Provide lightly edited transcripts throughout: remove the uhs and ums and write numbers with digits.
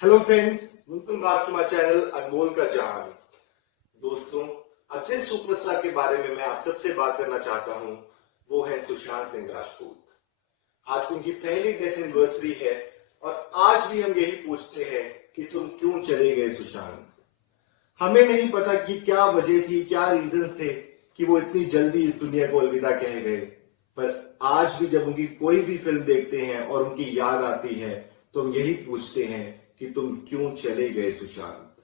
Hello friends, welcome back to my channel Anmol का जहान। दोस्तों, अब जिस सुपरस्टार के बारे में मैं आप सबसे बात करना चाहता हूं वो है सुशांत सिंह राजपूत। आज उनकी पहली डेथ एनिवर्सरी है और आज भी हम यही पूछते हैं कि तुम क्यों चले गए सुशांत। हमें नहीं पता कि क्या वजह थी, क्या रीजंस थे कि वो इतनी जल्दी इस दुनिया को अलविदा कह गए, पर आज भी जब उनकी कोई भी फिल्म देखते हैं और उनकी याद आती है तो हम यही पूछते हैं कि तुम क्यों चले गए सुशांत।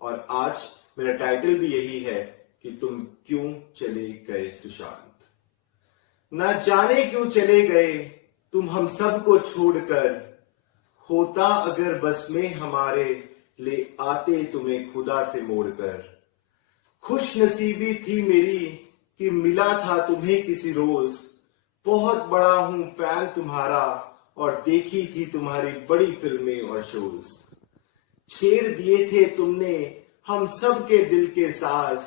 और आज मेरा टाइटल भी यही है कि तुम क्यों चले गए सुशांत। ना जाने क्यों चले गए तुम हम सबको छोड़कर, होता अगर बस में हमारे ले आते तुम्हें खुदा से मोड़कर। खुश नसीबी थी मेरी कि मिला था तुम्हें किसी रोज, बहुत बड़ा हूं फैन तुम्हारा और देखी थी तुम्हारी बड़ी फिल्में और शोज। छेड़ दिए थे तुमने हम सब के दिल के साज,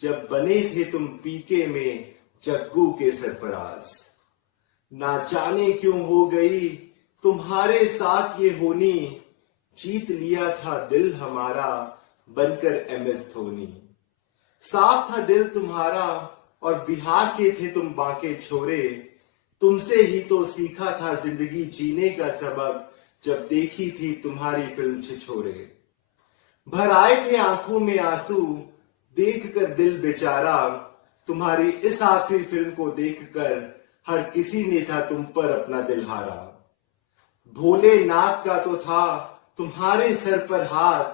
जब बने थे तुम पीके में जग्गू के सरफराज। ना जाने क्यों हो गई तुम्हारे साथ ये होनी, जीत लिया था दिल हमारा बनकर MS धोनी। साफ था दिल तुम्हारा और बिहार के थे तुम बांके छोरे, तुमसे ही तो सीखा था जिंदगी जीने का सबक, जब देखी थी तुम्हारी फिल्म छिछोरे। भर आए थे आंखों में आंसू देखकर दिल बेचारा, तुम्हारी इस आखिरी फिल्म को देखकर हर किसी ने था तुम पर अपना दिल हारा। भोलेनाथ का तो था तुम्हारे सर पर हाथ,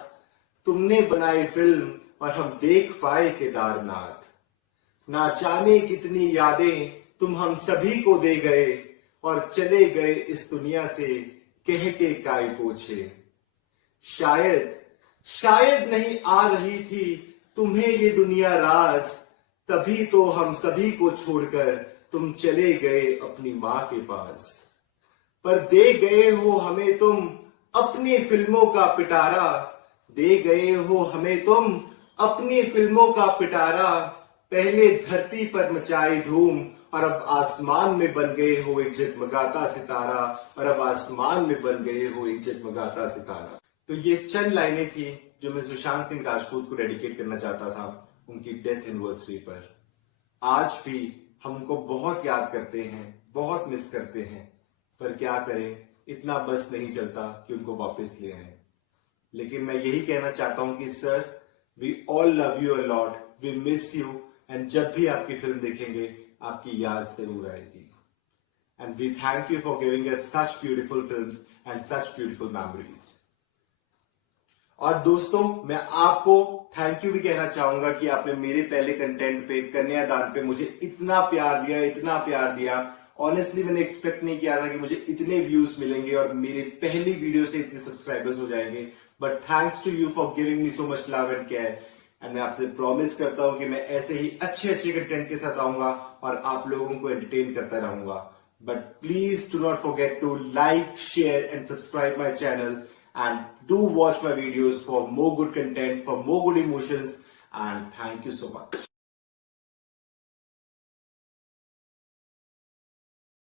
तुमने बनाई फिल्म और हम देख पाए केदारनाथ। ना जाने कितनी यादें तुम हम सभी को दे गए और चले गए इस दुनिया से कह के काय पोछे। शायद नहीं आ रही थी तुम्हें ये दुनिया राज, तभी तो हम सभी को छोड़कर तुम चले गए अपनी मां के पास। पर दे गए हो हमें तुम अपनी फिल्मों का पिटारा, दे गए हो हमें तुम अपनी फिल्मों का पिटारा। पहले धरती पर मचाई धूम और अब आसमान में बन गए हो एक जगमगाता सितारा, और अब आसमान में बन गए हो एक जगमगाता सितारा। तो ये चंद लाइनें थी जो मैं सुशांत सिंह राजपूत को डेडिकेट करना चाहता था उनकी डेथ एनिवर्सरी पर। आज भी हम उनको बहुत याद करते हैं, बहुत मिस करते हैं, पर क्या करें, इतना बस नहीं चलता कि उनको वापस ले आए। लेकिन मैं यही कहना चाहता हूं कि sir, we all love you a lot, we miss you, and जब भी आपकी फिल्म देखेंगे आपकी याद जरूर आएगी। And we thank you for giving us such beautiful films and such beautiful memories. और दोस्तों, मैं आपको थैंक यू भी कहना चाहूंगा कि आपने मेरे पहले कंटेंट पे, कन्यादान पे, मुझे इतना प्यार दिया। ऑनेस्टली मैंने एक्सपेक्ट नहीं किया था कि मुझे इतने व्यूज मिलेंगे और मेरे पहली वीडियो से इतने सब्सक्राइबर्स हो जाएंगे, but thanks to you for giving me so much love and care. And मैं आपसे प्रॉमिस करता हूं कि मैं ऐसे ही अच्छे कंटेंट के साथ आऊंगा और आप लोगों को एंटरटेन करता रहूंगा। But please do not forget to like, share and subscribe my channel, and do watch my videos for more good content, for more good emotions, and thank you so much.